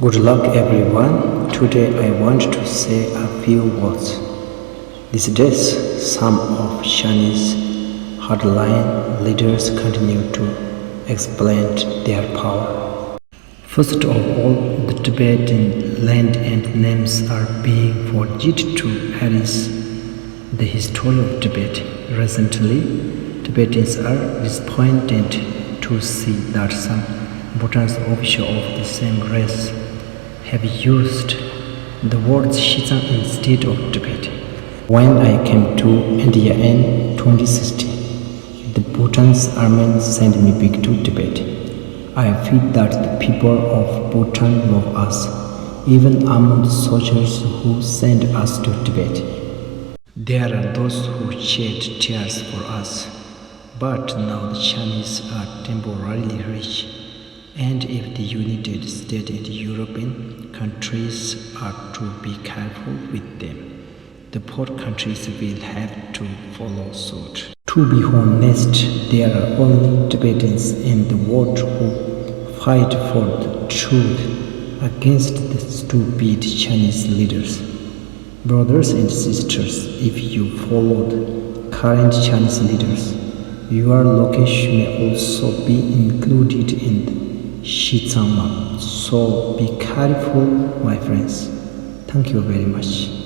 Good luck everyone. Today I want to say a few words. These days, some of Chinese hardline leaders continue to exploit their power. First of all, the Tibetan land and names are being forged to erase the history of Tibet. Recently, Tibetans are disappointed to see that some Bhutan's officials of the same race have used the word Xizang instead of Tibet. When I came to India in 2016, the Bhutan's army sent me back to Tibet. I feel that the people of Bhutan love us, even among the soldiers who sent us to Tibet. There are those who shed tears for us, but now the Chinese are temporarily rich. And if the United States and European countries are to be careful with them, the poor countries will have to follow suit. To be honest, there are only Tibetans in the world who fight for the truth against the stupid Chinese leaders. Brothers and sisters, if you follow the current Chinese leaders, your location may also be included in the Xizang map. So be careful, my friends. Thank you very much.